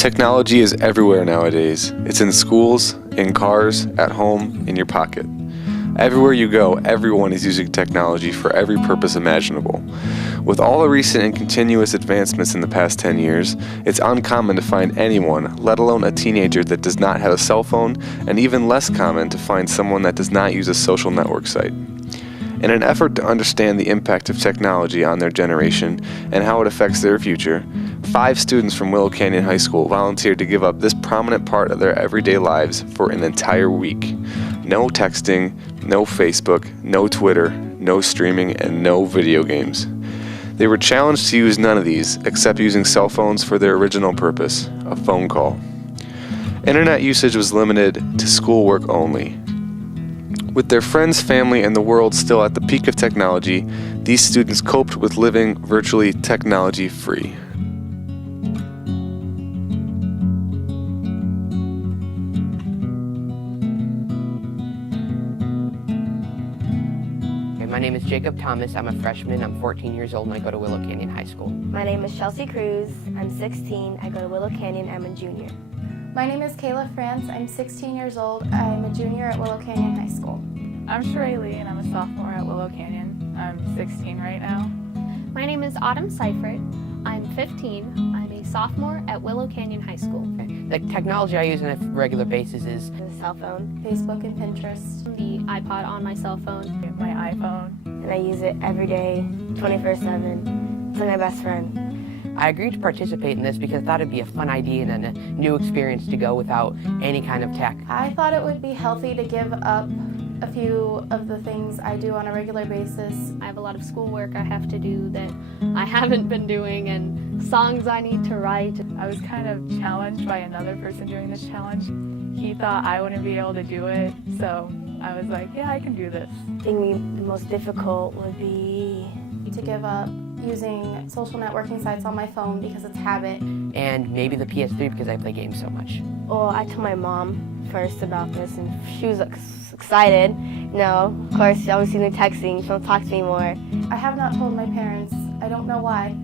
Technology is everywhere nowadays. It's in schools, in cars, at home, in your pocket. Everywhere you go, everyone is using technology for every purpose imaginable. With all the recent and continuous advancements in the past 10 years, it's uncommon to find anyone, let alone a teenager, that does not have a cell phone, and even less common to find someone that does not use a social network site. In an effort to understand the impact of technology on their generation and how it affects their future, 5 students from Willow Canyon High School volunteered to give up this prominent part of their everyday lives for an entire week. No texting, no Facebook, no Twitter, no streaming, and no video games. They were challenged to use none of these, except using cell phones for their original purpose, a phone call. Internet usage was limited to schoolwork only. With their friends, family, and the world still at the peak of technology, these students coped with living virtually technology-free. My name is Jacob Thomas. I'm a freshman. I'm 14 years old and I go to Willow Canyon High School. My name is Chelsea Cruz. I'm 16. I go to Willow Canyon. I'm a junior. My name is Kayla France. I'm 16 years old. I'm a junior at Willow Canyon High School. I'm Sheree Lee and I'm a sophomore at Willow Canyon. I'm 16 right now. My name is Autumn Seifert. I'm 15. I'm a sophomore at Willow Canyon High School. The technology I use on a regular basis is The cell phone. Facebook and Pinterest. The iPod on my cell phone. My iPhone. And I use it every day, 24/7. It's like my best friend. I agreed to participate in this because I thought it'd be a fun idea and a new experience to go without any kind of tech. I thought it would be healthy to give up a few of the things I do on a regular basis. I have a lot of schoolwork I have to do that I haven't been doing and songs I need to write. I was kind of challenged by another person doing this challenge. He thought I wouldn't be able to do it, so I was like, yeah, I can do this. I think the most difficult would be To give up using social networking sites on my phone because it's habit. And maybe the PS3 because I play games so much. Well, I told my mom first about this, and she was excited. No, of course, she always sees me texting. She'll talk to me more. I have not told my parents. I don't know why.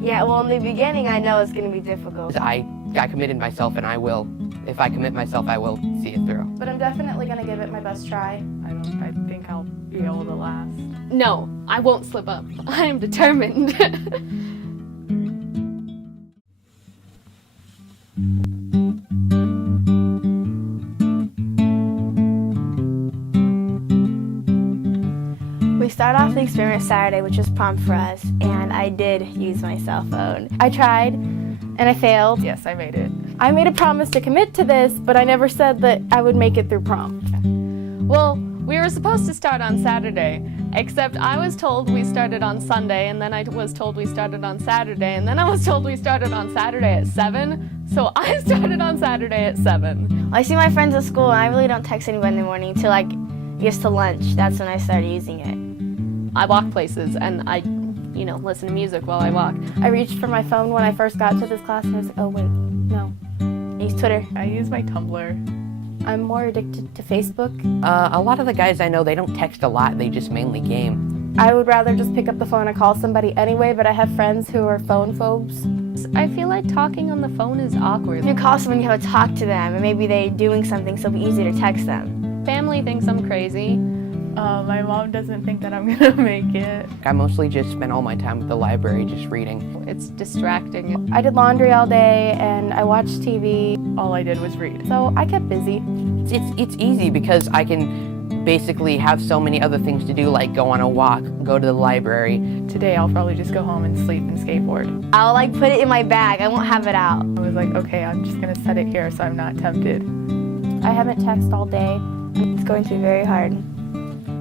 Yeah, well, in the beginning, I know it's going to be difficult. I committed myself and I will. If I commit myself, I will see it through. But I'm definitely going to give it my best try. I think I'll be able to last. No, I won't slip up. I am determined. We started off the experience Saturday, which was prom for us, and I did use my cell phone. I tried, and I failed. Yes, I made it. I made a promise to commit to this, but I never said that I would make it through prom. Well, we were supposed to start on Saturday, except I was told we started on Sunday, and then I was told we started on Saturday, and then I was told we started on Saturday at 7, so I started on Saturday at 7. I see my friends at school, and I really don't text anybody in the morning until I gets to lunch. That's when I started using it. I walk places, and I, listen to music while I walk. I reached for my phone when I first got to this class, and I was like, oh wait, no. I use Twitter. I use my Tumblr. I'm more addicted to Facebook. A lot of the guys I know, they don't text a lot, they just mainly game. I would rather just pick up the phone and call somebody anyway, but I have friends who are phone phobes. I feel like talking on the phone is awkward. If you call someone, you have to talk to them, and maybe they're doing something, so it'll be easier to text them. Family thinks I'm crazy. My mom doesn't think that I'm gonna make it. I mostly just spend all my time at the library just reading. It's distracting. I did laundry all day and I watched TV. All I did was read. So I kept busy. It's easy because I can basically have so many other things to do, like go on a walk, go to the library. Today I'll probably just go home and sleep and skateboard. I'll put it in my bag. I won't have it out. I was like, okay, I'm just gonna set it here so I'm not tempted. I haven't texted all day. It's going to be very hard.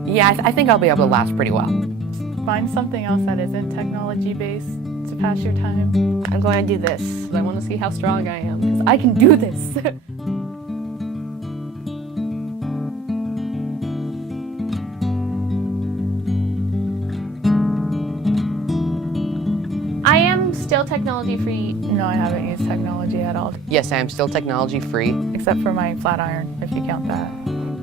Yeah, I think I'll be able to last pretty well. Find something else that isn't technology-based to pass your time. I'm going to do this. I want to see how strong I am, because I can do this. I am still technology-free. No, I haven't used technology at all. Yes, I am still technology free. Except for my flat iron, if you count that.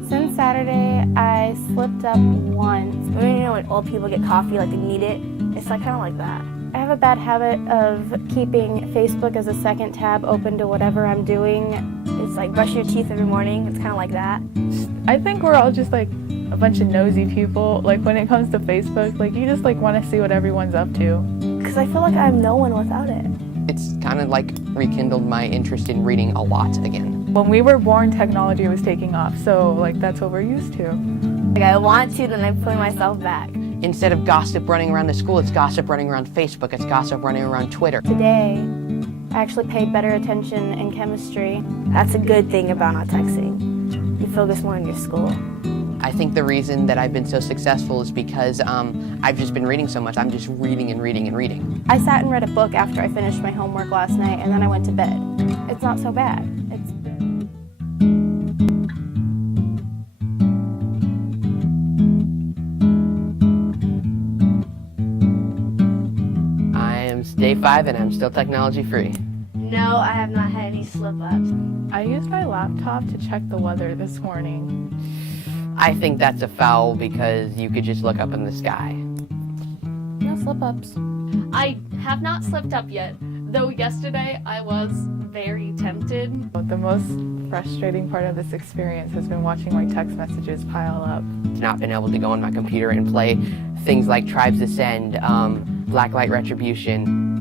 Since Saturday, I slipped up once. When old people get coffee, they need it. It's kind of like that. I have a bad habit of keeping Facebook as a second tab open to whatever I'm doing. It's like brush your teeth every morning. It's kind of like that. I think we're all just like a bunch of nosy people. Like when it comes to Facebook, like you just like want to see what everyone's up to. Because I feel like I'm no one without it. It's kind of like rekindled my interest in reading a lot again. When we were born, technology was taking off, so like that's what we're used to. Like I want to, then I'm pulling myself back. Instead of gossip running around the school, it's gossip running around Facebook, it's gossip running around Twitter. Today, I actually paid better attention in chemistry. That's a good thing about not texting. You focus more on your school. I think the reason that I've been so successful is because I've just been reading so much. I'm just reading and reading and reading. I sat and read a book after I finished my homework last night, and then I went to bed. It's not so bad. Day 5 and I'm still technology free. No, I have not had any slip-ups. I used my laptop to check the weather this morning. I think that's a foul because you could just look up in the sky. No slip-ups. I have not slipped up yet, though yesterday I was very tempted. The most frustrating part of this experience has been watching my text messages pile up. Not been able to go on my computer and play things like Tribes Ascend, Blacklight Retribution.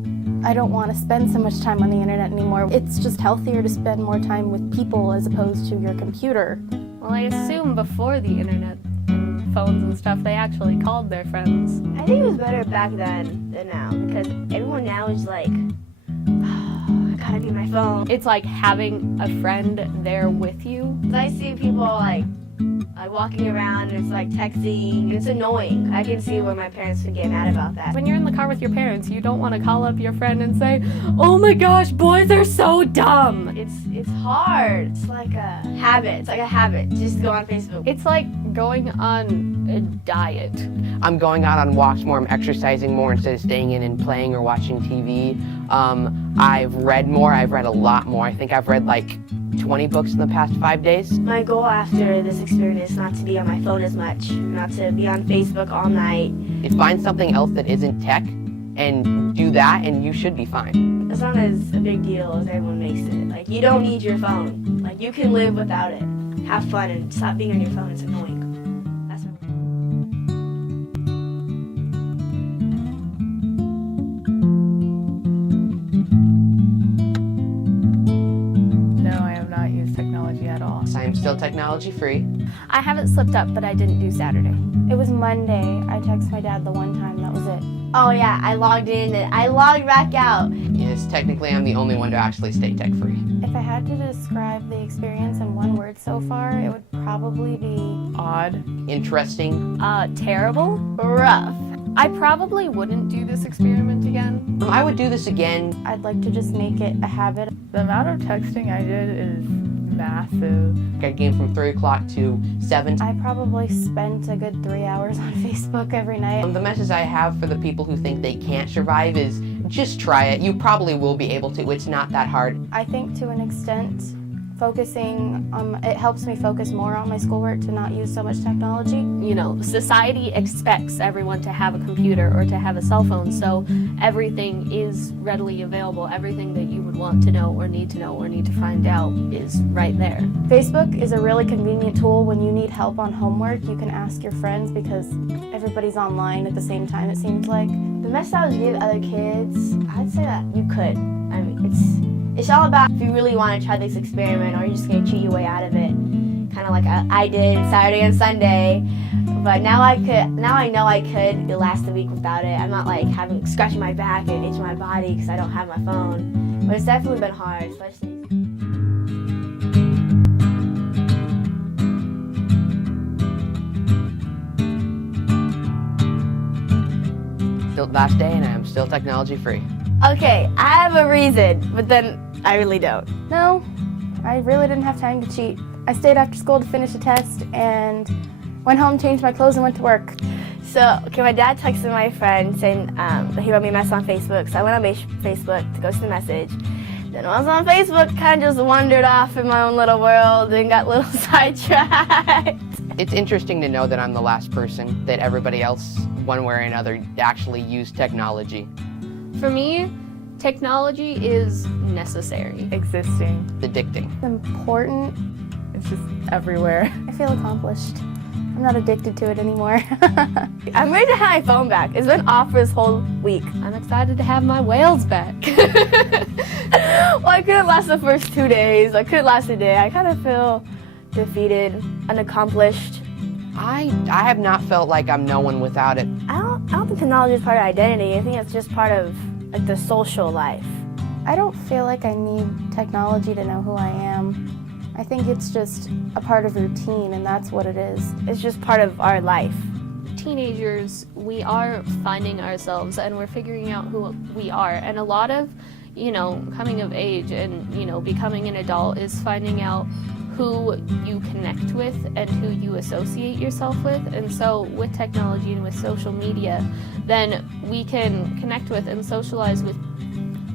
I don't want to spend so much time on the internet anymore. It's just healthier to spend more time with people as opposed to your computer. Well, I assume before the internet and phones and stuff, they actually called their friends. I think it was better back then than now because everyone now is like, oh, I gotta be my phone. It's like having a friend there with you. I see people like walking around and it's like texting. It's annoying. I can see where my parents would get mad about that. When you're in the car with your parents, you don't want to call up your friend and say, "Oh my gosh, boys are so dumb." It's hard. It's like a habit. It's like a habit. Just go on Facebook. It's like going on a diet. I'm going out on walks more, I'm exercising more instead of staying in and playing or watching TV. I've read more, I've read a lot more. I think I've read like 20 books in the past 5 days. My goal after this experience is not to be on my phone as much, not to be on Facebook all night. You find something else that isn't tech and do that and you should be fine. It's not as a big deal as everyone makes it. Like, you don't need your phone. Like, you can live without it. Have fun and stop being on your phone. It's annoying. That's what I am still technology free. I haven't slipped up, but I didn't do Saturday. It was Monday. I texted my dad the one time, that was it. Oh yeah, I logged in and I logged back out. Yes, technically I'm the only one to actually stay tech free. If I had to describe the experience in one word so far, it would probably be Odd. Interesting. Terrible. Rough. I probably wouldn't do this experiment again. I would do this again. I'd like to just make it a habit. The amount of texting I did is massive. I game from 3 o'clock to 7. I probably spent a good 3 hours on Facebook every night. The message I have for the people who think they can't survive is just try it. You probably will be able to. It's not that hard. I think to an extent, focusing, it helps me focus more on my schoolwork to not use so much technology. You know, society expects everyone to have a computer or to have a cell phone, so everything is readily available. Everything that you would want to know or need to find out is right there. Facebook is a really convenient tool when you need help on homework. You can ask your friends because everybody's online at the same time, it seems like. The message I would give other kids, I'd say that you could. I mean, it's all about if you really want to try this experiment or you're just going to cheat your way out of it. Kind of like I did Saturday and Sunday. But now I know I could last a week without it. I'm not like scratching my back and itching my body because I don't have my phone. But it's definitely been hard, especially. Still last day and I'm still technology free. Okay, I have a reason, but then I really don't. No, I really didn't have time to cheat. I stayed after school to finish a test and went home, changed my clothes, and went to work. So, my dad texted my friend saying that he wrote me a message on Facebook. So I went on Facebook to go see the message. Then when I was on Facebook, kind of just wandered off in my own little world and got a little sidetracked. It's interesting to know that I'm the last person that everybody else, one way or another, actually used technology. For me, technology is necessary. Existing. Addicting. It's important. It's just everywhere. I feel accomplished. I'm not addicted to it anymore. I'm ready to have my phone back. It's been off for this whole week. I'm excited to have my whales back. Well, I couldn't last the first 2 days. I couldn't last a day. I kind of feel defeated, unaccomplished. I have not felt like I'm no one without it. I don't think technology is part of identity. I think it's just part of like the social life. I don't feel like I need technology to know who I am. I think it's just a part of routine, and that's what it is. It's just part of our life. Teenagers, we are finding ourselves and we're figuring out who we are. And a lot of, coming of age and, becoming an adult is finding out who you connect with and who you associate yourself with. And so with technology and with social media, then we can connect with and socialize with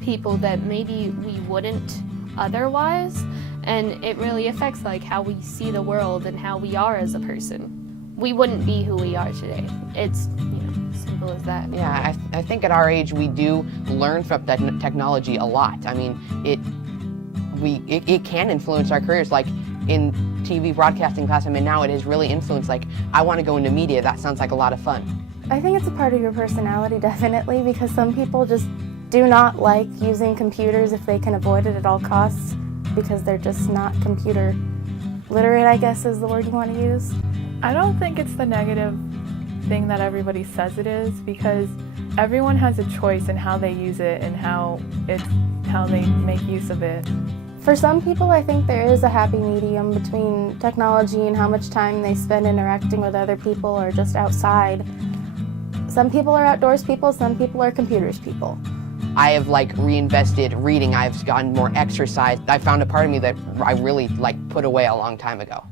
people that maybe we wouldn't otherwise. And it really affects like how we see the world and how we are as a person. We wouldn't be who we are today. It's, simple as that. Yeah, I think at our age we do learn from technology a lot. I mean, it can influence our careers. Like in TV broadcasting class I'm in now, it has really influenced, like, I want to go into media. That sounds like a lot of fun. I think it's a part of your personality, definitely, because some people just do not like using computers if they can avoid it at all costs, because they're just not computer literate, I guess is the word you want to use. I don't think it's the negative thing that everybody says it is, because everyone has a choice in how they use it and how they make use of it. For some people, I think there is a happy medium between technology and how much time they spend interacting with other people or just outside. Some people are outdoors people, some people are computers people. I have reinvested reading. I've gotten more exercise. I found a part of me that I really put away a long time ago.